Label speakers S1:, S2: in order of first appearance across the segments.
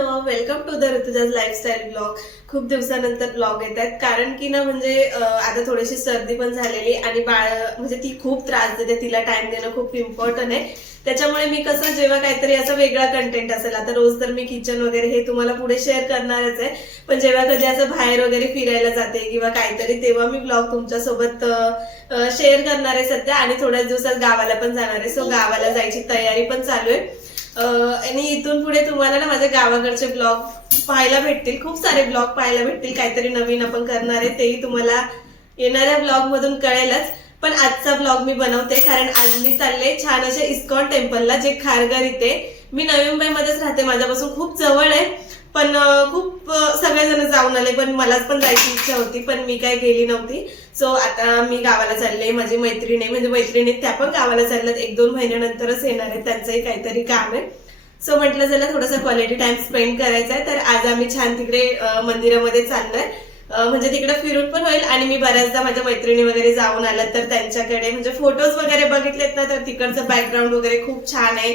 S1: Hello welcome to the Rutuja's lifestyle blog खूप दिवसानंतर blog येत आहेत. कारण की ना म्हणजे आता थोडीशी सर्दी पण झालेली आणि बाळ म्हणजे ती खूप त्रास देते तिला टाइम देणं खूप इम्पॉर्टंट आहे. त्याच्यामुळे मी कसं जेव्हा काहीतरी असं वेगळा कंटेंट असेल आता रोज तर मी किचन वगैरे हे तुम्हाला पुढे शेअर करणारच आहे. पण जेव्हा कधी असं बाहेर वगैरे फिरायला जाते किंवा काहीतरी तेव्हा मी ब्लॉग तुमच्यासोबत शेअर करणार आहे सध्या. आणि थोड्याच दिवसात गावाला पण जाणार आहे. सो गावाला जायची तयारी पण चालू आहे. आणि इथून पुढे तुम्हाला ना माझ्या गावाकडचे ब्लॉग पाहायला भेटतील. खूप सारे ब्लॉग पाहायला भेटतील. काहीतरी नवीन आपण करणार आहे तेही तुम्हाला येणाऱ्या ब्लॉग मधून कळेलच. पण आजचा ब्लॉग मी बनवते कारण आज मी चालले छान अशा इस्कॉन टेम्पलला जे खारघर इथे. मी नवी मुंबईमध्येच राहते माझ्यापासून खूप जवळ आहे. पण खूप सगळेजण जाऊन आले पण मलाच पण जायची इच्छा होती पण मी काय गेली नव्हती. सो आता मी गावाला चालले माझी मैत्रिणी आहे म्हणजे मैत्रिणी त्या पण गावाला चालल्यात. एक दोन महिन्यानंतरच येणार आहे त्यांचंही काहीतरी काम आहे. सो म्हटलं चला थोडासा क्वालिटी टाइम स्पेंड करायचा आहे. तर आज आम्ही छान तिकडे मंदिरामध्ये चाललोय. म्हणजे तिकडे फिरून पण होईल आणि मी बऱ्याचदा माझ्या मैत्रिणी वगैरे जाऊन आल्या तर त्यांच्याकडे म्हणजे फोटोज वगैरे बघितलेत ना तर तिकडचं बॅकग्राऊंड वगैरे खूप छान आहे.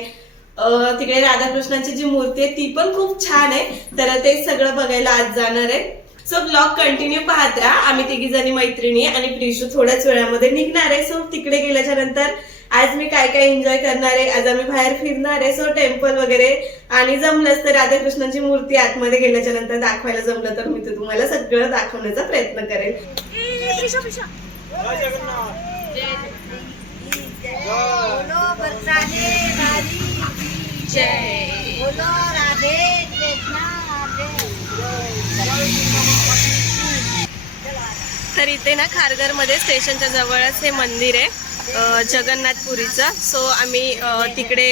S1: तिकडे राधाकृष्णांची जी मूर्ती आहे ती पण खूप छान आहे. तर ते सगळं बघायला आज जाणार आहे. सो ब्लॉग कंटिन्यू पाहत राहा आम्ही तिघी जणी मैत्रिणी आणि प्रिशू थोड्याच वेळामध्ये निघणार आहे. सो तिकडे गेल्याच्यानंतर आज मी काय काय एन्जॉय करणार आहे? आज आम्ही बाहेर फिरणार आहे. सो टेम्पल वगैरे. आणि जमलंच तर राधाकृष्णांची मूर्ती आतमध्ये गेल्याच्यानंतर दाखवायला जमलं तर मी ते तुम्हाला सगळं दाखवण्याचा प्रयत्न करेल.
S2: बोलो बरसाने वाली जय बोलो राधे कृष्णा
S1: तर इथे ना खारघरमध्ये स्टेशनच्या जवळच हे मंदिर आहे जगन्नाथपुरीचं. सो आम्ही तिकडे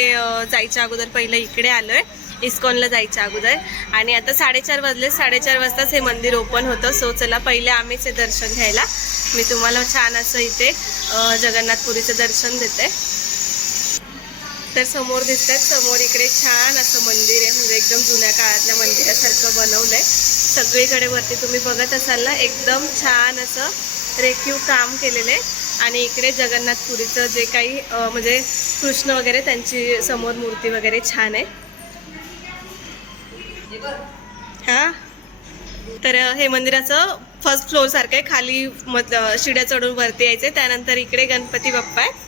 S1: जायच्या अगोदर पहिलं इकडे आलोय इस्कॉनला जायच्या अगोदर. आणि आता साडेचार वाजले साडेचार वाजताच हे मंदिर ओपन होतं. सो चला पहिले आम्हीच हे दर्शन घ्यायला. मी तुम्हाला छान असं इथे जगन्नाथपुरीचं दर्शन देते. तर समोर दिसतात समोर इकडे छान असं मंदिर आहे. म्हणजे एकदम जुन्या काळातल्या मंदिरासारखं बनवलं आहे सगळीकडे वरती तुम्ही बघत असाल ना एकदम छान असं रेखीव काम केलेलं आहे आणि इकडे जगन्नाथपुरीचं जे काही म्हणजे कृष्ण वगैरे त्यांची समोर मूर्ती वगैरे छान आहे. हा? तर हे मंदिराचं फर्स्ट फ्लोरसारखं आहे. खाली मत शिड्या चढून वरती यायचं त्यानंतर इकडे गणपती बाप्पा आहे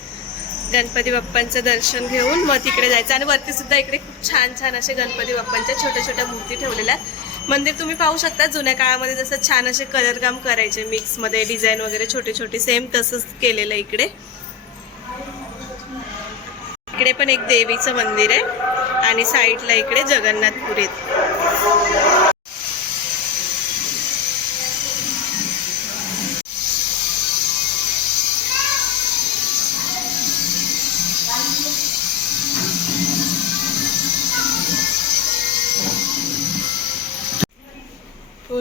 S1: गणपती बाप्पांचं दर्शन घेऊन मग तिकडे जायचं. आणि वरती सुद्धा इकडे खूप छान छान असे गणपती बाप्पांच्या छोट्या छोट्या मूर्ती ठेवलेल्या आहेत. मंदिर तुम्ही पाहू शकता जुन्या काळामध्ये जसं छान असे कलर काम करायचे मिक्समध्ये डिझाईन वगैरे छोटे छोटे सेम तसंच केलेलं आहे इकडे. इकडे पण एक देवीचं मंदिर आहे आणि साईडला इकडे जगन्नाथपुरीत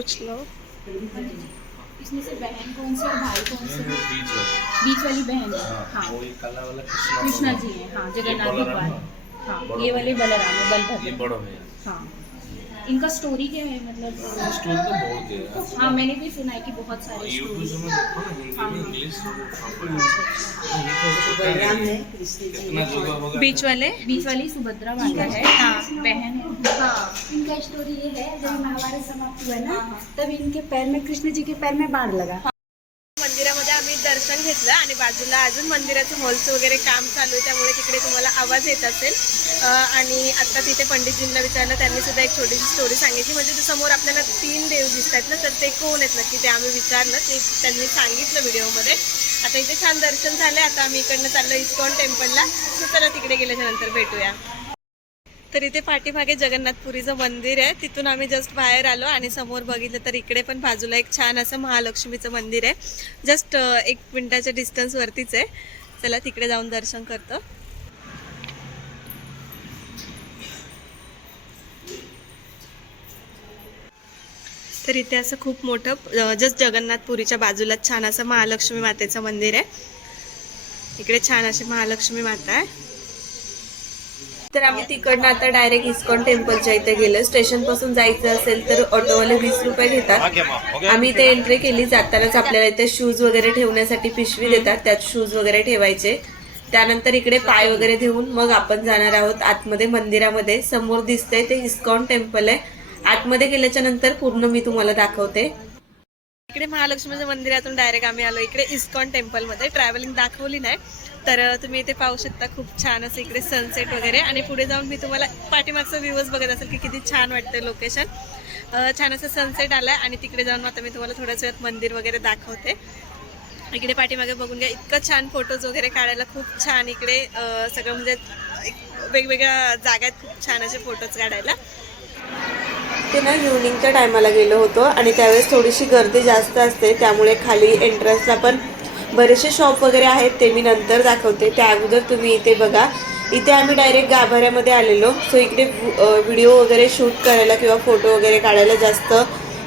S1: पूछ लो
S3: इसमें से बहन कौन सी और भाई कौन से? बीच वाली। बहन है। हाँ
S4: वो ये काला वाला कृष्णा
S3: कृष्णा जी है। हाँ जगन्नाथ
S4: बलराम
S3: भगवान हाँ। ये वाले बलराम है बलभद्र।
S4: हाँ।
S3: इनका स्टोरी क्या है? मतलब
S4: स्टोरी तो बहुत है।
S3: हाँ मैंने भी सुना है कि बहुत सारे
S4: यूट्यूब में देखो ना हिंदी
S3: हाँ,
S4: में
S3: हाँ।
S4: इंग्लिश कितना जुगा होगा
S1: बीच वाले?
S3: बीच वाली सुभद्रा माता है। हाँ बहन। हाँ
S5: इनका स्टोरी ये है जब महाभारत समाप्त हुआ ना
S3: हाँ,
S5: तब इनके पैर में कृष्ण जी के पैर में बाढ़ लगा।
S1: बाजूला अजून मंदिराचं मॉल्स वगैरे काम चालू आहे त्यामुळे तिकडे तुम्हाला आवाज येत असेल. आणि आत्ता तिथे पंडितजींना विचारलं त्यांनी सुद्धा एक छोटीशी स्टोरी सांगितली. म्हणजे समोर आपल्याला तीन देव दिसतात ना तर ते कोण आहेत नक्की ते आम्ही विचारलं ते त्यांनी सांगितलं व्हिडिओमध्ये. आता इथे छान दर्शन झालं आता आम्ही इकडनं चाललो इस्कॉन टेम्पलला तर चला तिकडे गेल्याच्यानंतर भेटूया. तर इथे पाठीमागे जगन्नाथपुरीचं मंदिर आहे. तिथून आम्ही जस्ट बाहेर आलो आणि समोर बघितलं तर इकडे पण बाजूला एक छान असं महालक्ष्मीचं मंदिर आहे. जस्ट एक मिनिटाच्या डिस्टन्सवरतीच आहे. चला तिकडे जाऊन दर्शन करतो. तर इथे असं खूप मोठं जस्ट जगन्नाथपुरीच्या बाजूलाच छान असं महालक्ष्मी मातेचं मंदिर आहे. इकडे छान अशी महालक्ष्मी माता आहे. तर आम्ही तिकडनं आता डायरेक्ट इस्कॉन टेम्पलच्या इथे गेलो. स्टेशनपासून जायचं असेल तर ऑटोवाले वीस रुपये घेतात. आम्ही इथे एंट्री केली. जातानाच आपल्याला इथे शूज वगैरे ठेवण्यासाठी पिशवी देतात. त्यात शूज वगैरे ठेवायचे. त्यानंतर इकडे पाय वगैरे धुवून मग आपण जाणार आहोत आतमध्ये मंदिरामध्ये. समोर दिसतंय ते इस्कॉन टेम्पल आहे. आतमध्ये गेल्याच्यानंतर पूर्ण मी तुम्हाला दाखवते. इकडे महालक्ष्मीच्या मंदिरातून डायरेक्ट आम्ही आलो. इकडे इस्कॉन टेम्पलमध्ये ट्रॅव्हलिंग दाखवली नाही. तर तुम्ही इथे पाहू शकता खूप छान असं इकडे सनसेट वगैरे. आणि पुढे जाऊन मी तुम्हाला पाठीमागचा व्ह्यूज बघत असेल की किती छान वाटतं लोकेशन छान असं सनसेट आलाय आणि तिकडे जाऊन आता मी तुम्हाला थोड्याच वेळात मंदिर वगैरे दाखवते. इकडे पाठीमागे बघून घ्या इतकं छान फोटोज वगैरे काढायला खूप छान इकडे सगळं म्हणजे एक वेगवेगळ्या आहेत खूप छान असे फोटोज काढायला. ते ना इव्हनिंगच्या टायमाला गेलो होतो आणि त्यावेळेस थोडीशी गर्दी जास्त असते त्यामुळे खाली एंट्रन्सला पण बरेचसे शॉप वगैरे आहेत ते मी नंतर दाखवते. त्या अगोदर तुम्ही इथे बघा. इथे आम्ही डायरेक्ट गाभाऱ्यामध्ये आलेलो. सो इकडे व्हिडिओ वगैरे शूट करायला किंवा फोटो वगैरे काढायला जास्त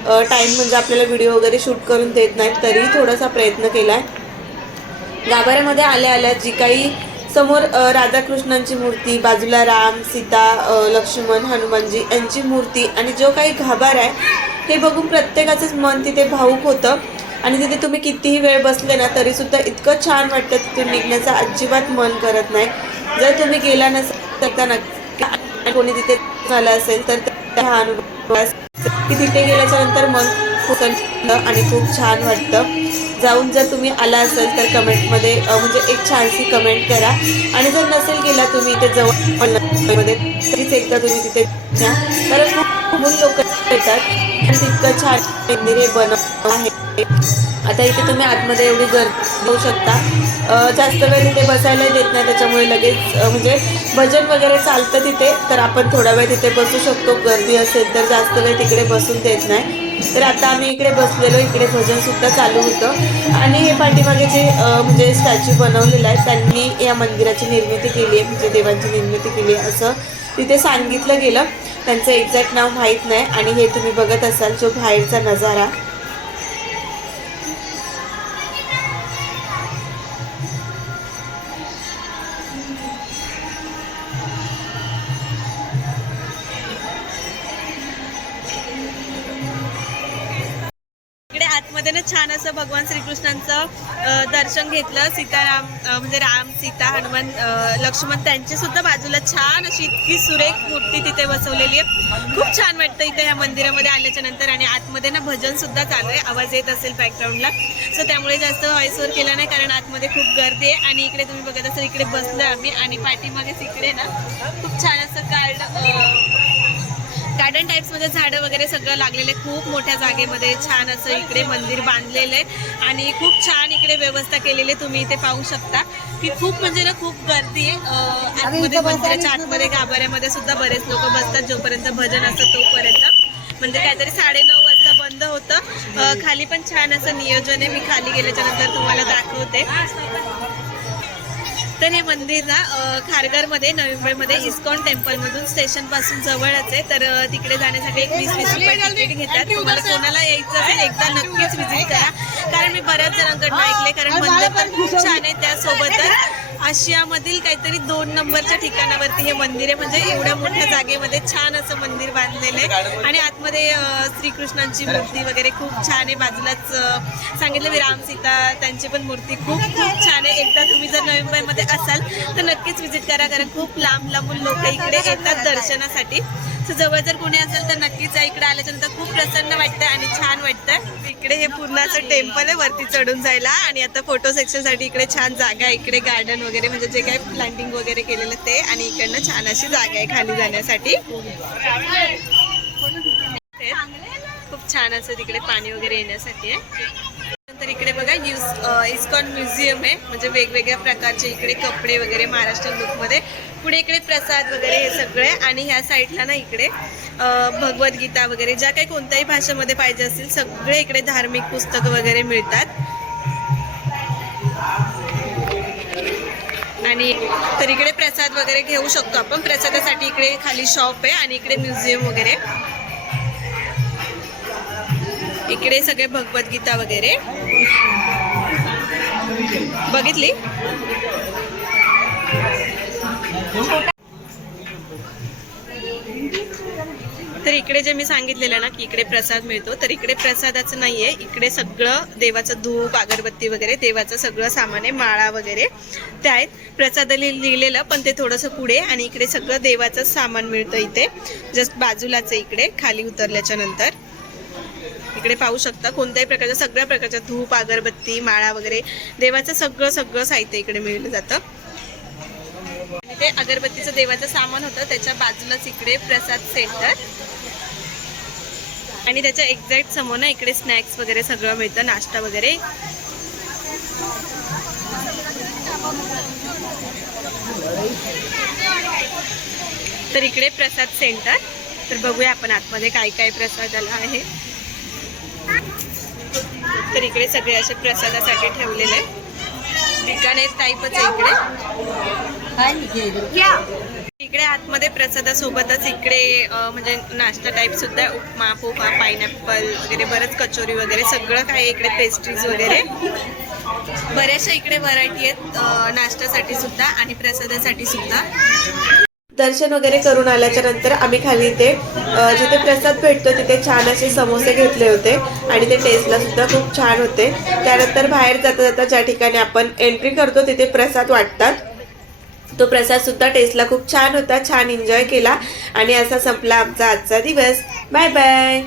S1: टाईम म्हणजे आपल्याला व्हिडिओ वगैरे शूट करून देत नाहीत तरीही थोडासा प्रयत्न केला आहे गाभाऱ्यामध्ये आल्या आल्या जी काही समोर राधाकृष्णांची मूर्ती बाजूला राम सीता लक्ष्मण हनुमानजी यांची मूर्ती आणि जो काही गाभार आहे हे बघून प्रत्येकाचंच मन तिथे भाऊक होतं. आणि तिथे तुम्ही कितीही वेळ बसले ना तरी सुद्धा इतकं छान वाटतं तिथून निघण्याचं. अजिबात मन करत नाही. जर तुम्ही गेला नसेल तर त्या नक्की कोणी तिथे झालं असेल तर त्या हा अनुभव की तिथे गेल्याच्यानंतर मन खूप आणि खूप छान वाटतं. जाऊन जर तुम्ही आला असेल तर कमेंटमध्ये म्हणजे एक छानशी कमेंट करा. आणि जर नसेल गेला तुम्ही इथे जवळमध्ये तरीच एकदा तुम्ही तिथे जा. कारण खूप खूप लोक येतात. आणि तितकं छान मंदिर हे बनवलं आहे. आता इथे तुम्ही आतमध्ये एवढी गर्दी देऊ शकता. जास्त वेळ तिथे बसायला देत नाही त्याच्यामुळे लगेच म्हणजे भजन वगैरे चालतं तिथे तर आपण थोडा वेळ तिथे बसू शकतो. गर्दी असेल तर जास्त वेळ तिकडे बसून देत नाही. तर आता आम्ही इकडे बसलेलो इकडे भजन सुद्धा चालू होतं. आणि हे पाठीमागे जे म्हणजे स्टॅच्यू बनवलेलं आहे त्यांनी या मंदिराची निर्मिती केली आहे म्हणजे देवांची निर्मिती केली आहे असं तिथे सांगितलं गेलं. त्यांचं एक्झॅक्ट नाव माहीत नाही आणि हे तुम्ही बघत असाल जो बाहेरचा नजारा. छान असं भगवान श्रीकृष्णांचं दर्शन घेतलं. सीताराम म्हणजे राम सीता हनुमान लक्ष्मण त्यांची सुद्धा बाजूला छान अशी इतकी सुरेख मूर्ती तिथे बसवलेली आहे. खूप छान वाटतं इथे या मंदिरामध्ये आल्याच्यानंतर आणि आतमध्ये ना भजन सुद्धा चालू आहे. आवाज येत असेल बॅकग्राऊंडला सो त्यामुळे जास्त व्हॉइसवर केला नाही कारण आतमध्ये खूप गर्दी आहे आणि इकडे तुम्ही बघत असाल इकडे बसलो आम्ही आणि पाठीमागेच इकडे ना खूप छान असं कार्ड गार्डन टाईप्समध्ये झाडं वगैरे सगळं लागलेलं खूप मोठ्या जागेमध्ये छान असं इकडे मंदिर बांधलेलं आहे. आणि खूप छान इकडे व्यवस्था केलेली आहे. तुम्ही इथे पाहू शकता की खूप म्हणजे ना खूप गर्दी आहे. आतमध्ये मंदिराच्या आतमध्ये गाभाऱ्यामध्ये सुद्धा बरेच लोक बसतात जोपर्यंत भजन असतं तोपर्यंत. म्हणजे काहीतरी साडेनऊ वाजता बंद होतं. खाली पण छान असं नियोजन आहे. मी खाली गेल्याच्यानंतर तुम्हाला दाखवते. तर हे मंदिर ना खारघरमध्ये नवी मुंबईमध्ये इस्कॉन टेम्पलमधून स्टेशनपासून जवळच आहे. तर तिकडे जाण्यासाठी एक वीस वीस रुपये तिकीट घेतात. तुम्हाला कोणाला यायचं असेल एकदा नक्कीच व्हिजिट करा. कारण मी बऱ्याच जणांकडून ऐकले कारण मंदिर पण खूप छान आहे त्यासोबतच. आशियामधील काहीतरी दोन नंबरच्या ठिकाणावरती हे मंदिर आहे. म्हणजे एवढ्या मोठ्या जागेमध्ये छान असं मंदिर बांधलेलं आहे. आणि आतमध्ये श्रीकृष्णांची मूर्ती वगैरे खूप छान आहे. बाजूलाच सांगितलं मी राम सीता त्यांची पण मूर्ती खूप खूप छान आहे. एकदा तुम्ही जर नवी मुंबईमध्ये असाल तर नक्कीच व्हिजिट करा. कारण खूप लांब लांबून लोक इकडे येतात दर्शनासाठी. तर जवळ जर कोणी असेल तर नक्कीच इकडे आल्याच्यानंतर खूप प्रसन्न वाटतं आणि छान वाटतं इकडे हे पूर्ण असं टेम्पल आहे वरती चढून जायला. आणि आता फोटो सेक्शनसाठी इकडे छान जागा आहे. इकडे गार्डन वगैरे म्हणजे जे काही प्लांटिंग वगैरे केलेलं ते. आणि इकडनं छान अशी जागा आहे खाली जाण्यासाठी. खूप छान असं तिकडे पाणी वगैरे येण्यासाठी आहे. तर इकडे बघा न्यूज इस्कॉन म्युझियम आहे. म्हणजे वेगवेगळ्या प्रकारचे इकडे कपडे वगैरे महाराष्ट्र लुकमध्ये पुढे इकडे प्रसाद वगैरे हे सगळे आणि ह्या साईडला ना इकडे भगवद्गीता वगैरे ज्या काही कोणत्याही भाषेमध्ये पाहिजे असतील सगळे इकडे धार्मिक पुस्तकं वगैरे मिळतात. आणि तर इकडे प्रसाद वगैरे घेऊ शकतो आपण. प्रसादासाठी इकडे खाली शॉप आहे आणि इकडे म्युझियम वगैरे. इकडे सगळे भगवद्गीता वगैरे. बघितली? तर इकडे जे मी सांगितलेलं ना की इकडे प्रसाद मिळतो. तर इकडे प्रसादाचं नाहीये. इकडे सगळं देवाचं धूप अगरबत्ती वगैरे देवाचं सगळं सामान आहे माळा वगैरे ते आहेत. प्रसाद लिहिलेलं पण ते थोडंसं पुढे आणि इकडे सगळं देवाचं सामान मिळतं इथे. जस्ट बाजूलाच इकडे खाली उतरल्याच्या नंतर. इकडे पाहू शकता कोणत्याही प्रकारच्या सगळ्या प्रकारच्या धूप अगरबत्ती माळा वगैरे देवाचं सगळं सगळं साहित्य इकडे मिळलं जातं. ते अगरबत्तीचं देवाचं सामान होतं त्याच्या बाजूलाच इकडे प्रसाद सेंटर. आणि त्याच्या एक्झॅक्ट समोर ना इकडे स्नॅक्स वगैरे सगळं मिळतं नाश्ता वगैरे. तर इकडे प्रसाद सेंटर. तर बघूया आपण आतमध्ये काय काय प्रसादाला आहे. तर इकडे सगळे असे प्रसादासाठी ठेवलेले बिकानेर टाईपच आहे इकडे. इकडे आतमध्ये प्रसादासोबतच इकडे म्हणजे नाश्ता टाईप सुद्धा आहे. उपमा पोहा पायनॅपल वगैरे बरंच कचोरी वगैरे सगळं काय आहे इकडे पेस्ट्रीज वगैरे. बऱ्याचशा इकडे व्हरायटी आहेत नाश्त्यासाठी सुद्धा आणि प्रसादासाठी सुद्धा. दर्शन वगैरे करून आल्याच्यानंतर आम्ही खाली इथे जिथे प्रसाद भेटतो तिथे छान असे समोसे घेतले होते आणि ते टेस्टला सुद्धा खूप छान होते. त्यानंतर बाहेर जाता जाता ज्या ठिकाणी आपण एंट्री करतो तिथे प्रसाद वाटतात. तो प्रसाद सुद्धा टेस्टला खूप छान होता छान एन्जॉय केला आणि असा संपला आमचा आजचा दिवस. Bye bye